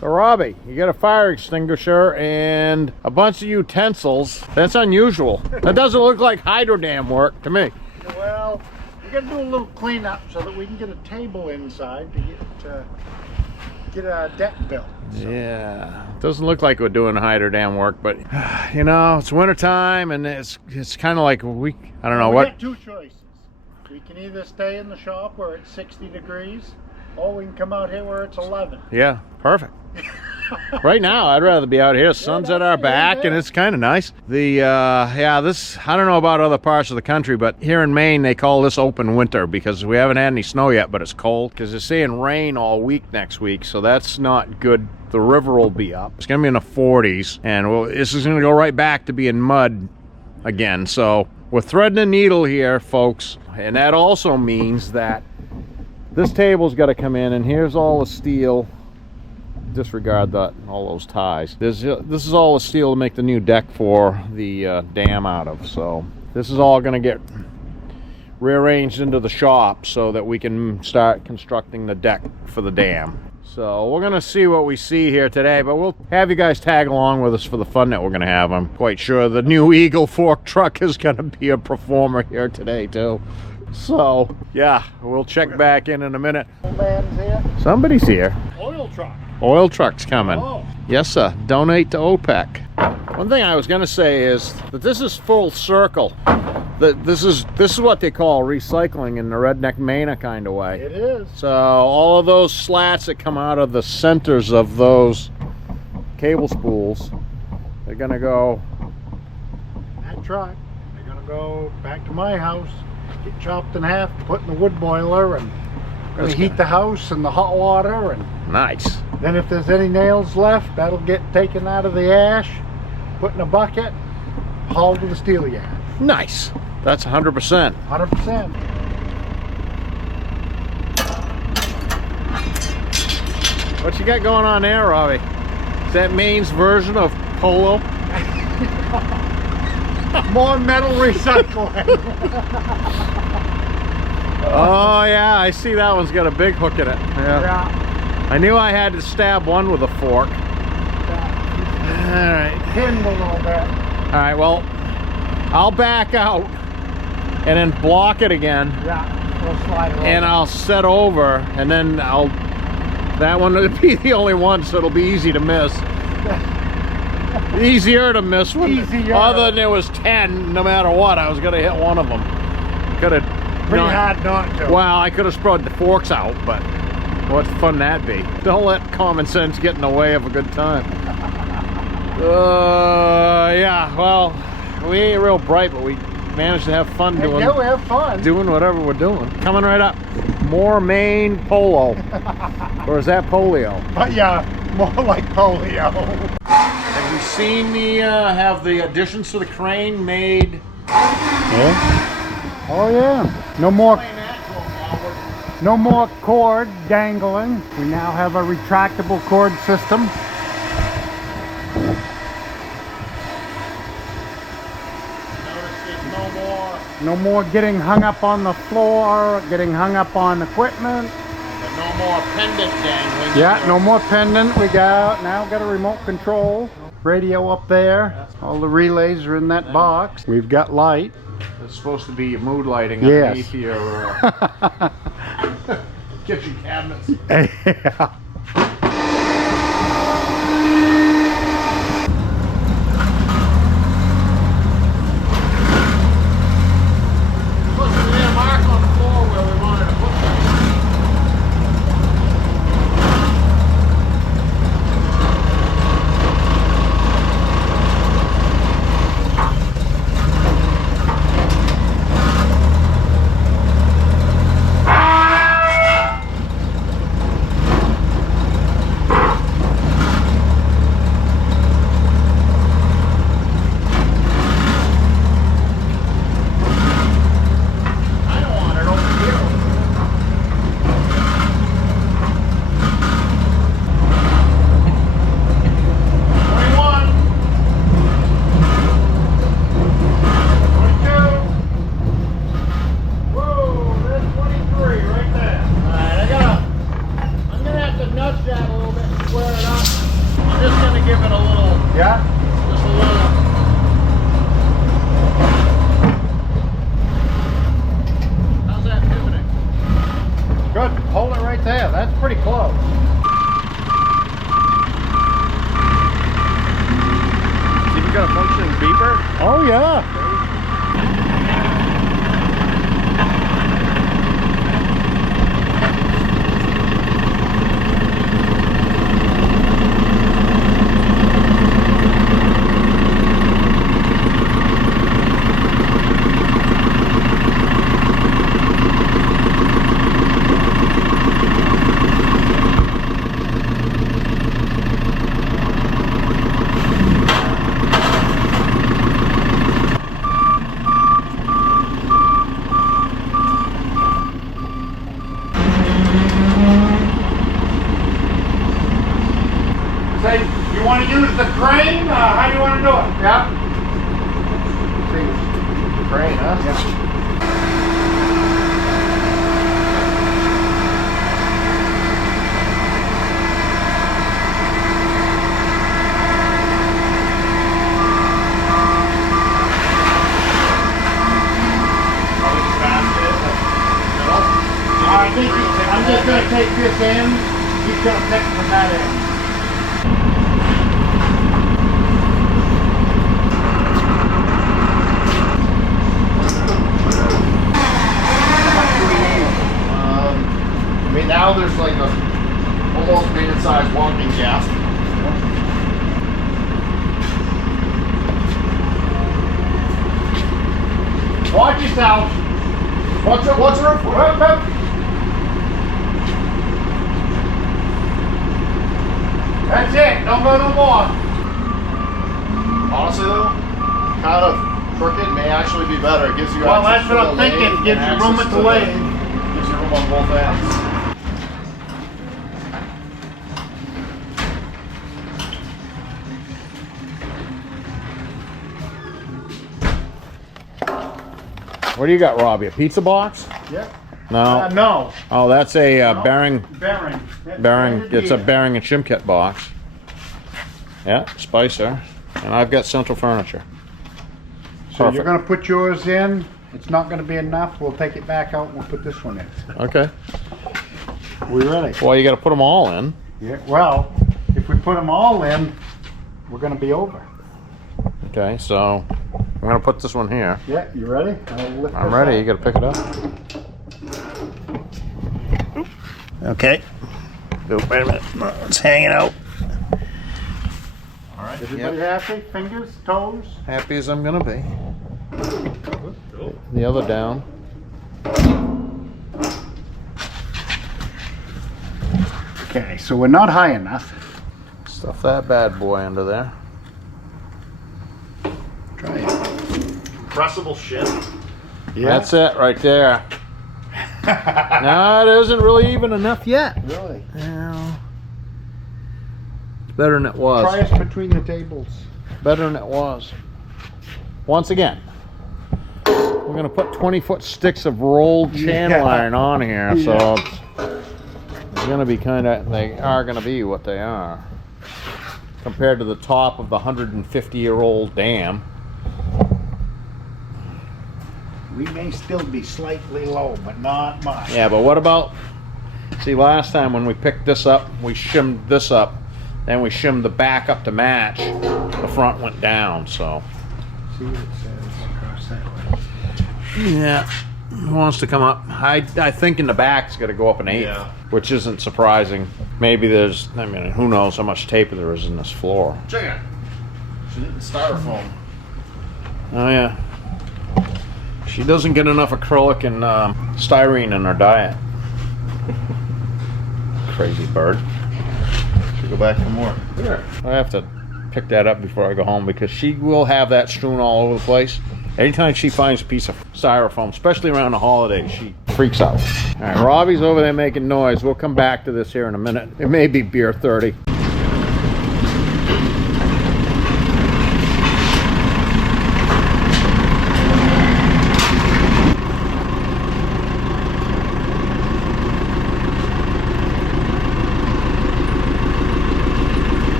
So Robbie, you got a fire extinguisher and a bunch of utensils. That's unusual. That doesn't look like hydrodam work to me. Well, we're gonna do a little cleanup so that we can get a table inside to get a deck built. So. Yeah, doesn't look like we're doing hydrodam work, but you know, it's winter time and it's kind of like I don't know we what. got two choices. We can either stay in the shop where it's 60 degrees, or we can come out here where it's 11. Yeah, perfect. Right now, I'd rather be out here. Sun's at our back, and it's kind of nice. This, I don't know about other parts of the country, but here in Maine, they call this open winter because we haven't had any snow yet, but it's cold because they're saying rain all week next week, so that's not good. The river will be up. It's going to be in the 40s, and this is going to go right back to being mud again. So we're threading a needle here, folks, and that also means that this table's got to come in, and here's all the steel. Disregard that, all those ties. This is all the steel to make the new deck for the dam out of. So this is all going to get rearranged into the shop so that we can start constructing the deck for the dam. So we're going to see what we see here today, but we'll have you guys tag along with us for the fun that we're going to have. I'm quite sure the new Eagle fork truck is going to be a performer here today too. So yeah, we'll check back in a minute. Man's here. Somebody's here. Oil truck. Oil truck's coming. Oh. Yes, sir. Donate to OPEC. One thing I was going to say is that this is full circle. This is what they call recycling in the redneck Mainer kind of way. It is. So all of those slats that come out of the centers of those cable spools, they're going to go. That truck. They're gonna go back to my house, get chopped in half, put in the wood boiler, and gonna heat the house and the hot water, and Nice. then if there's any nails left, that'll get taken out of the ash, put in a bucket, hauled to the steel yard. Nice. That's 100%. 100%. What you got going on there, Robbie? Is that Maine's version of polo? More metal recycling. Oh yeah, I see that one's got a big hook in it. Yeah. I knew I had to stab one with a fork. Alright. Pinned a little bit. Alright, well, I'll back out and then block it again. Yeah, we'll slide it over. And I'll set over, and then that one will be the only one, so it'll be easy to miss. Easier to miss one. Easier. Other than there was 10, no matter what, I was going to hit one of them. Could have. Pretty hard not to. Well, I could have spread the forks out, but what fun that'd be. Don't let common sense get in the way of a good time. Yeah, well, we ain't real bright, but we managed to have fun doing. Yeah, we have fun. Doing whatever we're doing. Coming right up. More Maine polo. Or is that polio? But yeah, more like polio. Have you seen have the additions to the crane made? Yeah. Oh yeah. No more cord dangling. We now have a retractable cord system. No more getting hung up on the floor, getting hung up on equipment. And no more pendant dangling. Yeah, no more pendant. We now got a remote control. Radio up there. All the relays are in that box. We've got light. It's supposed to be mood lighting Yes. underneath your kitchen cabinets. Yeah. little bit, square it up. I'm just gonna give it a little, Yeah? just a little. How's that pivoting? Good. Hold it right there. That's pretty close. See if we got a functioning beeper? Oh, yeah. Say, you want to use the crane? How do you want to do it? Yeah. Crane, huh? Yeah. I think I'm just going to take this end. He's going to pick from that end. I mean, now there's like a almost mid-sized walking gap. Watch yourself. What's the roof for? That's it. Don't go no more. Honestly though, kind of crooked may actually be better. It gives you Well, access that's what to I'm the thinking. lathe Gives and you room access at to the lathe. Gives you room on both ends. What do you got, Robbie? A pizza box? Yeah. No. No. Oh, that's a No. bearing. Bearing. It's a bearing and shim kit box. Yeah, Spicer. And I've got Central Furniture. So you're going to put yours in. It's not going to be enough. We'll take it back out and we'll put this one in. Okay. We ready? Well, you got to put them all in. Yeah. Well, if we put them all in, we're going to be over. Okay, so I'm going to put this one here. Yeah. You ready? I'll lift I'm this ready. up. You got to pick it up. Okay. Oh, wait a minute. No, it's hanging out. All right. Everybody happy? Fingers, toes? Happy as I'm going to be. The other down. Okay. So we're not high enough. Stuff that bad boy under there. Try it. Pressable shit. Yeah. That's it right there. No, it isn't really even enough yet. Really? Well, it's better than it was. Try us between the tables. Better than it was. Once again, we're gonna put 20-foot sticks of rolled channel Yeah. iron on here, so Yeah. it's gonna be they are gonna be what they are. Compared to the top of the 150-year-old dam. We may still be slightly low, but not much. Yeah, but what about, see, last time when we picked this up, we shimmed this up, then we shimmed the back up to match. The front went down, so. See what it says across that way. Yeah, it wants to come up. I think in the back it's got to go up an eighth, Yeah. which isn't surprising. Maybe there's, I mean, who knows how much tape there is in this floor. Check it. She did the styrofoam. Oh yeah. She doesn't get enough acrylic and styrene in her diet. Crazy bird. Should go back for more. Here. I have to pick that up before I go home because she will have that strewn all over the place. Anytime she finds a piece of styrofoam, especially around the holidays, she freaks out. All right, Robbie's over there making noise. We'll come back to this here in a minute. It may be beer 30.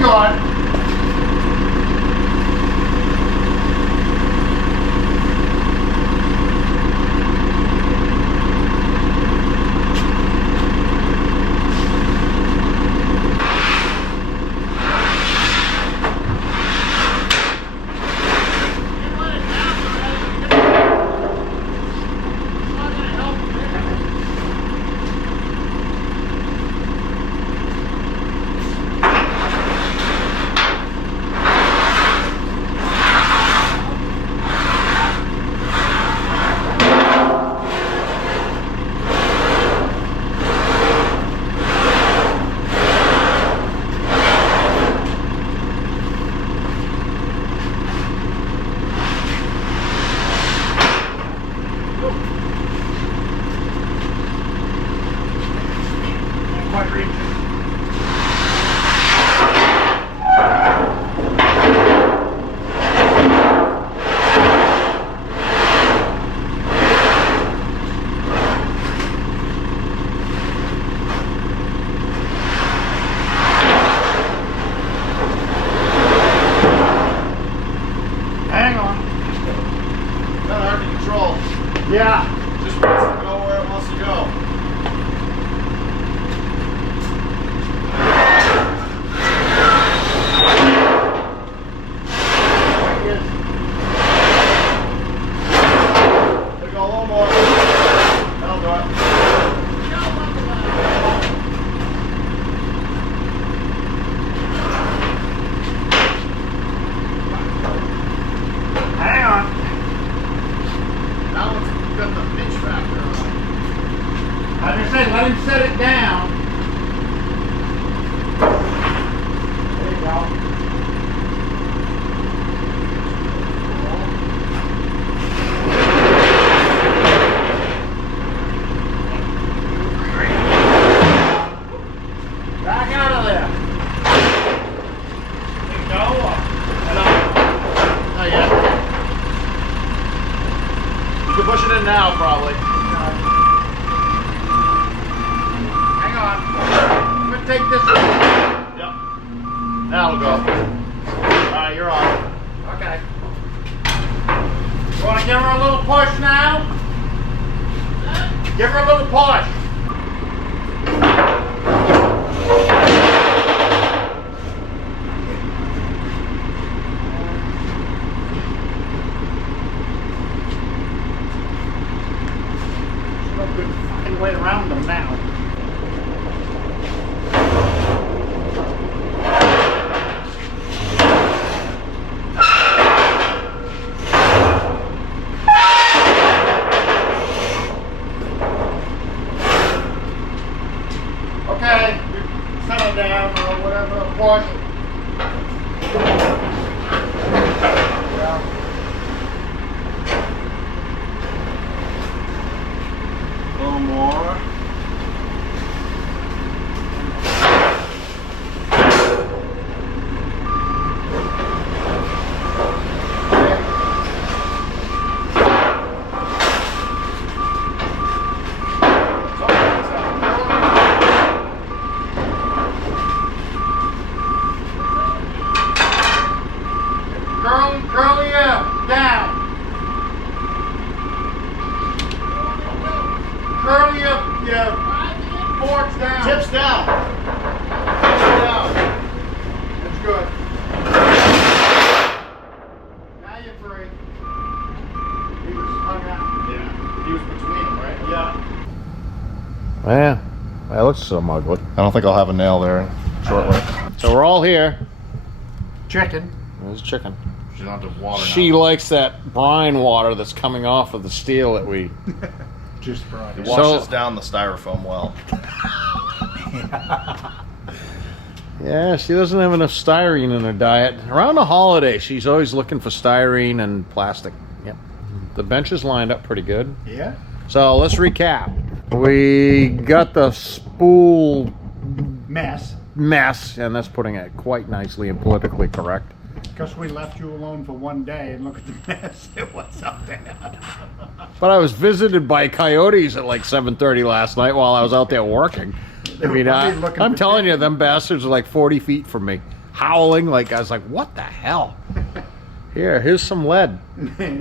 good. Quite reaching. Hang on. Kind of hard to control. Yeah. Just wants to go where it wants to go. There we go, a little more. That'll do it. Hang on. Now it's got the pinch factor on. Like I said, let him set it down. There you go. Back out of there. There you go. Not yet. You can push it in now, probably. Hang on. I'm gonna take this one. Yep. Now it'll go. Alright, you're on. Okay. You wanna give her a little push now? Give her a little push. There's no good fucking way around them now. Okay, settle down or whatever, push. Yeah. A little more. Curly up, down. Curly up, yeah. Forks down. Tips down. Tips down. That's good. Now you're free. He was hung out. Yeah. He was between them, right? Yeah. Yeah, that looks so ugly. I don't think I'll have a nail there shortly. So we're all here. Chicken. There's chicken. She's on the water She now. likes that brine water that's coming off of the steel that we. Just brought It it. washes So- down the styrofoam well. Yeah, she doesn't have enough styrene in her diet. Around the holiday, she's always looking for styrene and plastic. Yep. The bench is lined up pretty good. Yeah. So let's recap. We got the spool Mess. mess, and that's putting it quite nicely and politically correct. Because we left you alone for one day and look at the mess it was out there. But I was visited by coyotes at like 7:30 last night while I was out there working. I They were mean, probably looking I'm for telling you, chicken. them bastards are like 40 feet from me. howling. Like, I was like, what the hell? Here's some lead.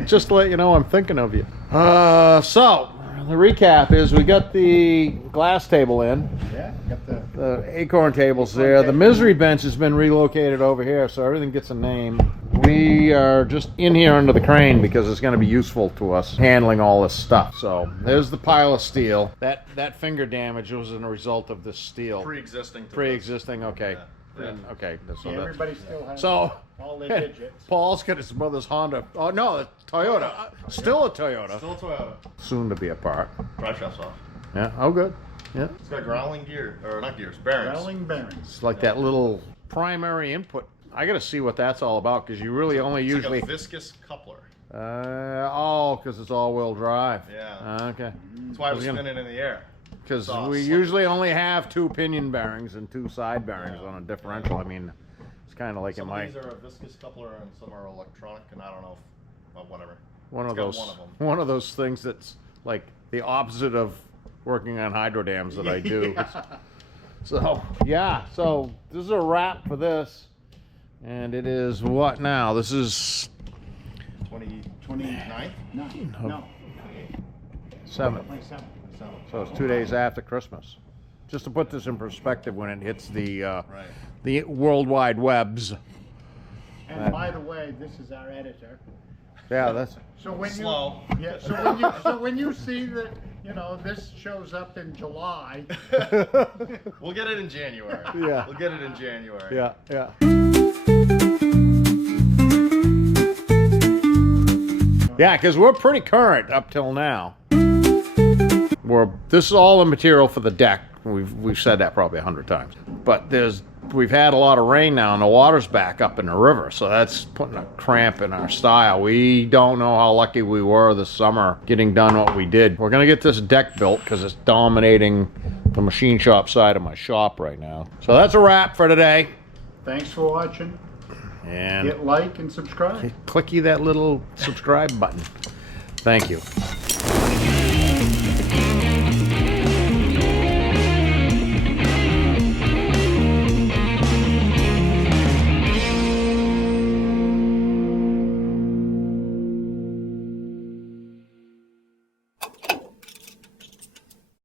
Just to let you know I'm thinking of you. So, the recap is we got the glass table in. Yeah, got The acorn tables there. The misery bench has been relocated over here, so everything gets a name. We are just in here under the crane because it's going to be useful to us handling all this stuff. So there's the pile of steel. That finger damage was a result of this steel. Pre-existing. Pre-existing. Okay. Yeah. Okay. So, everybody still has so all their digits. Paul's got his mother's Honda. Oh no, a Toyota. Still a Toyota. Still Toyota. Soon to be a part. Drive shafts off. Yeah. Oh, good. Yeah. It's got growling gear, or not gears, bearings. Growling bearings. It's like that little primary input. I got to see what that's all about because you really only It's usually. like a viscous coupler. Because it's all-wheel drive. Yeah. Okay. That's why I was spinning in the air. Because It's we awesome. usually only have 2 pinion bearings and 2 side bearings on a differential. I mean, it's kind of like Some in of my these are a viscous coupler and some are electronic, and I don't know. Well, whatever. one of It's got those one of them. one of those things that's like the opposite of working on hydro dams that I do. So yeah, so this is a wrap for this, and it is what now? This is 29th? No. 7th. 27. So it's 2 days after Christmas. Just to put this in perspective, when it hits the the World Wide Webs. And by the way, this is our editor. Yeah, that's So when Slow. you so when you see that, you know, this shows up in July. We'll get it in January. Yeah. We'll get it in January. yeah. Yeah, because we're pretty current up till now. This is all the material for the deck. We've said that probably 100 times. But we've had a lot of rain now, and the water's back up in the river, so that's putting a cramp in our style. We don't know how lucky we were this summer getting done what we did. We're gonna get this deck built because it's dominating the machine shop side of my shop right now. So that's a wrap for today. Thanks for watching. And Hit like and subscribe. clicky that little subscribe button. Thank you.